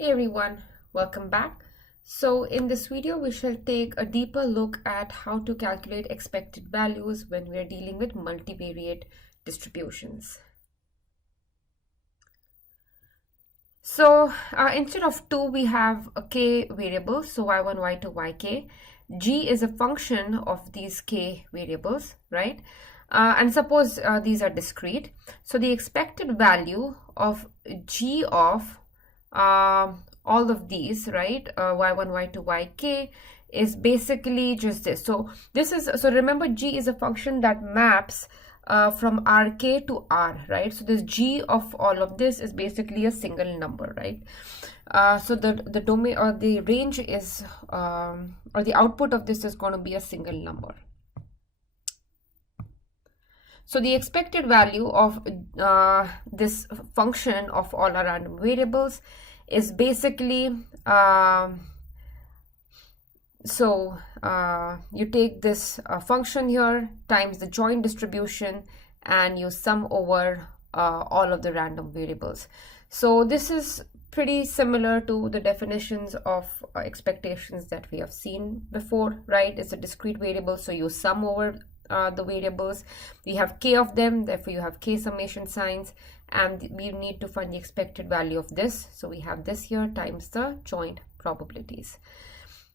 Hey everyone, welcome back. So in this video, we shall take a deeper look at how to calculate expected values when we are dealing with multivariate distributions. So instead of 2, we have a k variables, so y1, y2, yk. G is a function of these k variables, right? And suppose these are discrete. So the expected value of g of all of these, right, y1, y2, yk, is basically just this. So remember, g is a function that maps from rk to r, right? So this g of all of this is basically a single number, right? So the domain or the range is or the output of this is going to be a single number. So the expected value of this function of all our random variables is basically you take this function here times the joint distribution and you sum over all of the random variables. So this is pretty similar to the definitions of expectations that we have seen before, right? It's a discrete variable, so you sum over the variables. We have k of them, therefore you have k summation signs, and we need to find the expected value of this. So we have this here times the joint probabilities.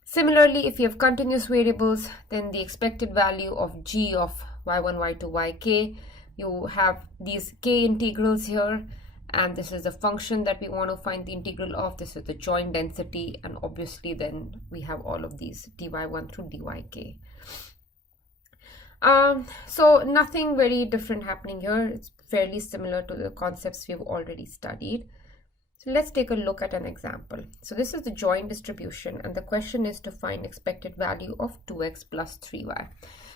Similarly, if you have continuous variables, then the expected value of g of y1, y2, yk, you have these k integrals here, and this is the function that we want to find the integral of. This is the joint density, and obviously then we have all of these dy1 through dyk. So nothing very different happening here. It's fairly similar to the concepts we've already studied. So let's take a look at an example. So this is the joint distribution, and the question is to find expected value of 2x plus 3y.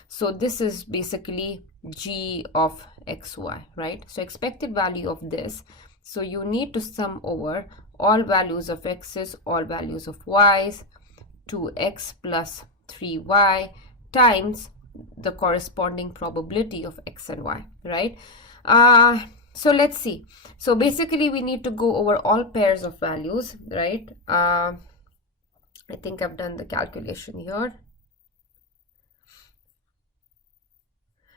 So this is basically g of xy, right? So expected value of this. So you need to sum over all values of x's, all values of y's, 2x plus 3y times the corresponding probability of x and y, right? So let's see. So basically we need to go over all pairs of values, right? I think I've done the calculation here.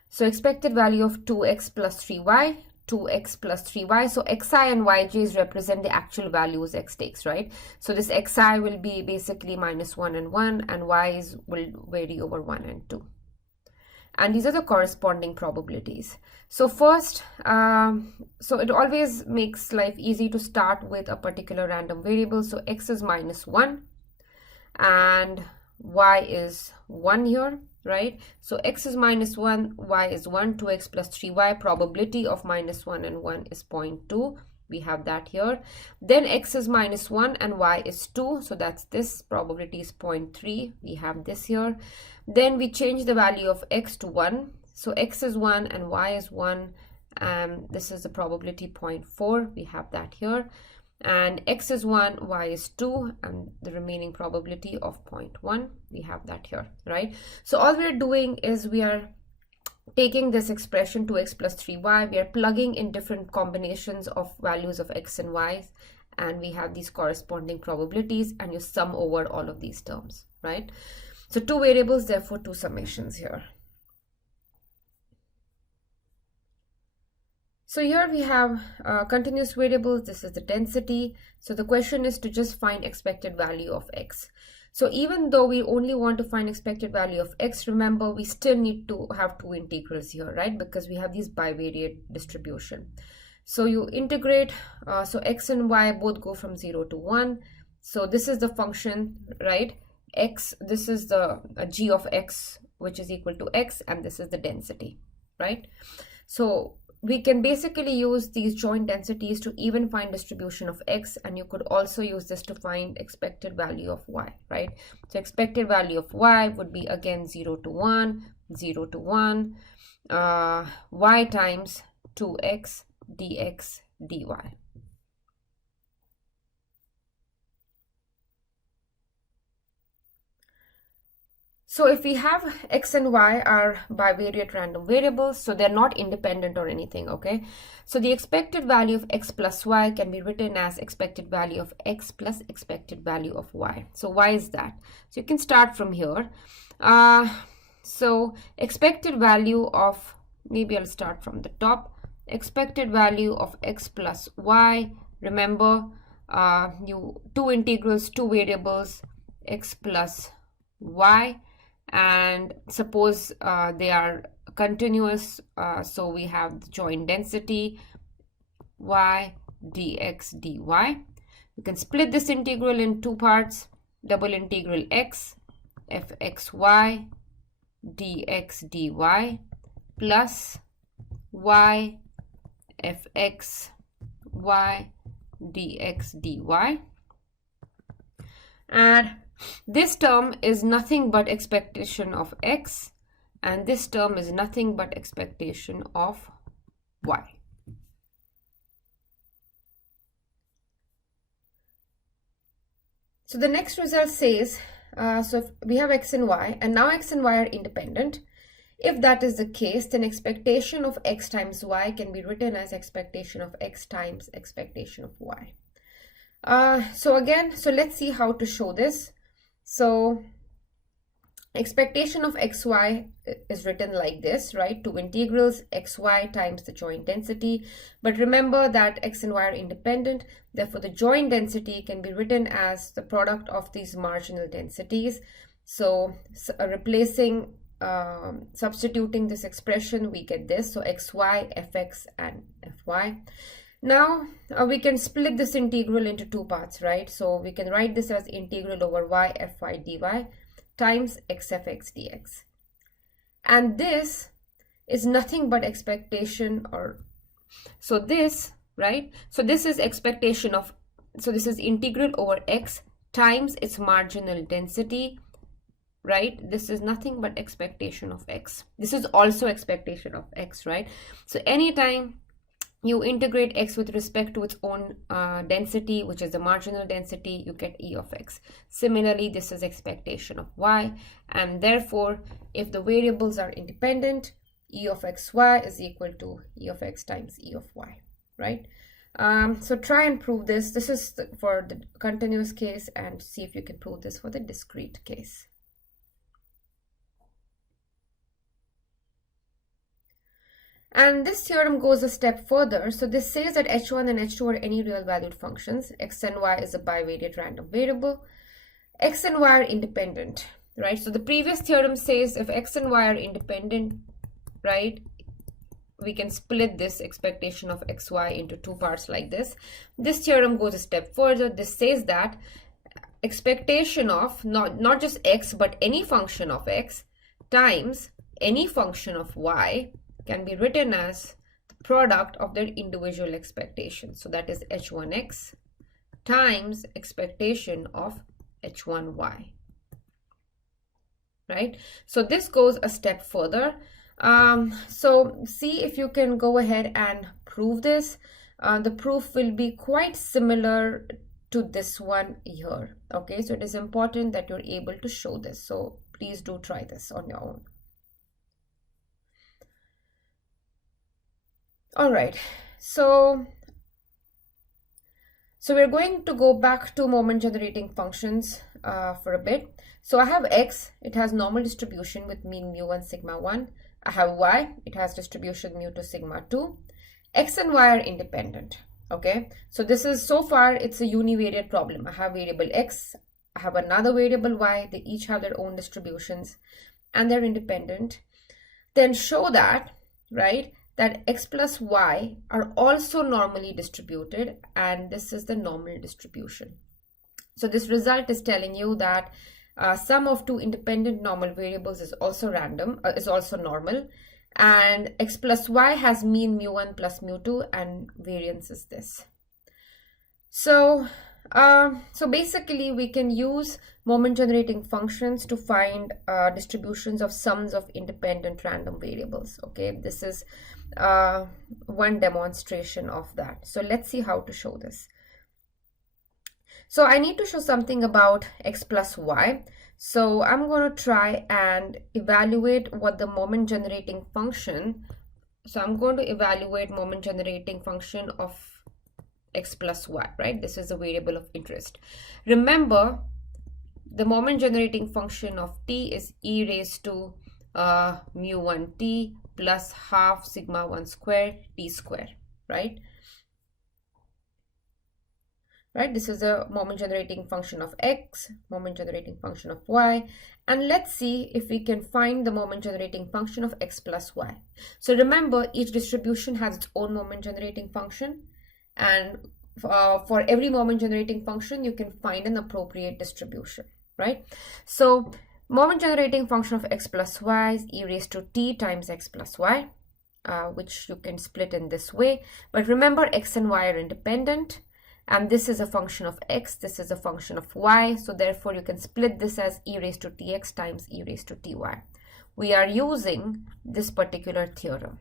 So expected value of 2x plus 3y, 2x plus 3y. So xi and yj's represent the actual values x takes, right? So this xi will be basically minus 1 and 1, and y's will vary over 1 and 2. And these are the corresponding probabilities. So first, so it always makes life easy to start with a particular random variable. So x is minus 1 and y is 1 here, right? So x is minus 1, y is 1, 2x plus 3y. Probability of minus 1 and 1 is 0.2. We have that here. Then x is minus 1 and y is 2. So that's this. Probability is 0.3. We have this here. Then we change the value of x to 1. So x is 1 and y is 1. And this is the probability 0.4. We have that here. And x is 1, y is 2, and the remaining probability of 0.1. We have that here, right? So all we're doing is we are taking this expression 2x plus 3y, we are plugging in different combinations of values of x and y, and we have these corresponding probabilities, and you sum over all of these terms, right? So two variables, therefore two summations here. So here we have continuous variables. This is the density. So the question is to just find expected value of x. So even though we only want to find expected value of x, remember we still need to have two integrals here, right? Because we have these bivariate distribution. So you integrate, so x and y both go from 0 to 1. So this is the function, right? X, this is the g of x, which is equal to x, and this is the density, right? So we can basically use these joint densities to even find distribution of x, and you could also use this to find expected value of y, right? So expected value of y would be again 0 to 1, 0 to 1, y times 2x dx dy. So if we have x and y are bivariate random variables, so they're not independent or anything, okay? So the expected value of x plus y can be written as expected value of x plus expected value of y. So why is that? So you can start from here. So expected value of, maybe I'll start from the top. Expected value of x plus y, remember, two integrals, two variables, x plus y, and suppose they are continuous, so we have the joint density y dx dy. You can split this integral in two parts, double integral x fxy dx dy plus y fx y dx dy, and this term is nothing but expectation of x, and this term is nothing but expectation of y. So the next result says, so if we have x and y, and now x and y are independent. If that is the case, then expectation of x times y can be written as expectation of x times expectation of y. So let's see how to show this. So expectation of xy is written like this, right? Two integrals xy times the joint density. But remember that x and y are independent. Therefore, the joint density can be written as the product of these marginal densities. So replacing, substituting this expression, we get this. So xy, fx, and fy. Now we can split this integral into two parts, right? So we can write this as integral over y fy dy times x fx dx. And this is nothing but expectation, or so this, right? So this is expectation of, so this is integral over x times its marginal density, right? This is nothing but expectation of x. This is also expectation of x, right? So anytime you integrate x with respect to its own density, which is the marginal density, you get e of x. Similarly, this is expectation of y, and therefore, if the variables are independent, e of xy is equal to e of x times e of y, right? So try and prove this. This is for the continuous case, and see if you can prove this for the discrete case. And this theorem goes a step further. So this says that h1 and h2 are any real valued functions. X and y is a bivariate random variable. X and y are independent, right? So the previous theorem says if x and y are independent, right, we can split this expectation of xy into two parts like this. This theorem goes a step further. This says that expectation of not just x, but any function of x times any function of y can be written as the product of their individual expectations. So that is h1x times expectation of h1y, right? So this goes a step further. So see if you can go ahead and prove this. The proof will be quite similar to this one here, okay? So it is important that you're able to show this. So please do try this on your own. All right, so we're going to go back to moment generating functions for a bit. So I have x, it has normal distribution with mean mu1 sigma 1. I have y, it has distribution mu 2 sigma 2. X and y are independent, okay? So this is, so far it's a univariate problem. I have variable x, I have another variable y, they each have their own distributions and they're independent. Then show that, right, that x plus y are also normally distributed, and this is the normal distribution. So this result is telling you that sum of two independent normal variables is also random, is also normal, and x plus y has mean mu1 plus mu2, and variance is this. So basically we can use moment generating functions to find distributions of sums of independent random variables, okay? This is one demonstration of that. So let's see how to show this. So I need to show something about x plus y. So I'm going to try and evaluate what the moment generating function. So I'm going to evaluate moment generating function of x plus y, right? This is a variable of interest. Remember, the moment generating function of t is e raised to mu1 t plus half sigma 1 square t square, right? Right, this is a moment generating function of x, moment generating function of y, and let's see if we can find the moment generating function of x plus y. So remember, each distribution has its own moment generating function, and for every moment generating function you can find an appropriate distribution, right? So moment generating function of x plus y is e raised to t times x plus y, which you can split in this way, but remember x and y are independent. And this is a function of x, this is a function of y, so therefore you can split this as e raised to tx times e raised to ty. We are using this particular theorem.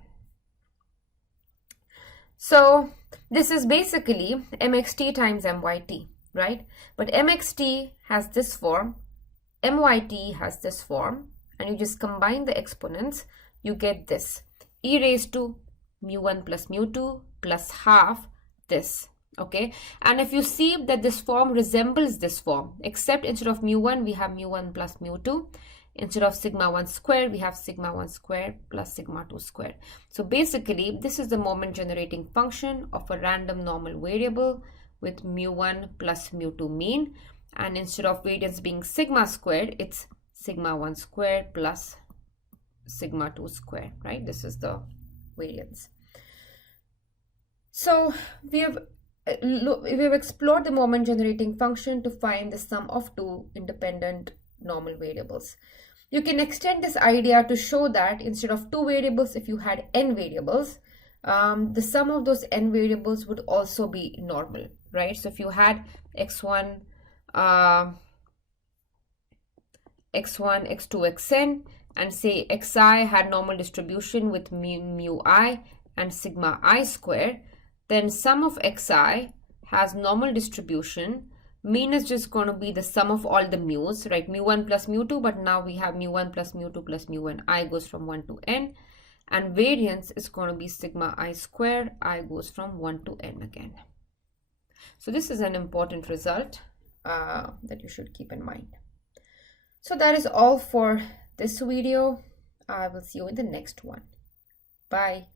So this is basically mxt times myt, right? But mxt has this form, myt has this form, and you just combine the exponents, you get this, e raised to mu1 plus mu2 plus half this. Okay, and if you see that this form resembles this form, except instead of mu1 we have mu1 plus mu2, instead of sigma 1 square we have sigma 1 square plus sigma 2 square. So basically this is the moment generating function of a random normal variable with mu1 plus mu2 mean, and instead of variance being sigma squared, it's sigma 1 square plus sigma 2 square, right? This is the variance. So we have explored the moment generating function to find the sum of two independent normal variables. You can extend this idea to show that instead of two variables, if you had n variables, the sum of those n variables would also be normal, right? So if you had x1, x2, xn, and say xi had normal distribution with mu I and sigma I square, then sum of xi has normal distribution. Mean is just going to be the sum of all the mu's, right? Mu1 plus mu2, but now we have mu1 plus mu2 plus mu1. I goes from 1 to n. And variance is going to be sigma I square. I goes from 1 to n again. So this is an important result that you should keep in mind. So that is all for this video. I will see you in the next one. Bye.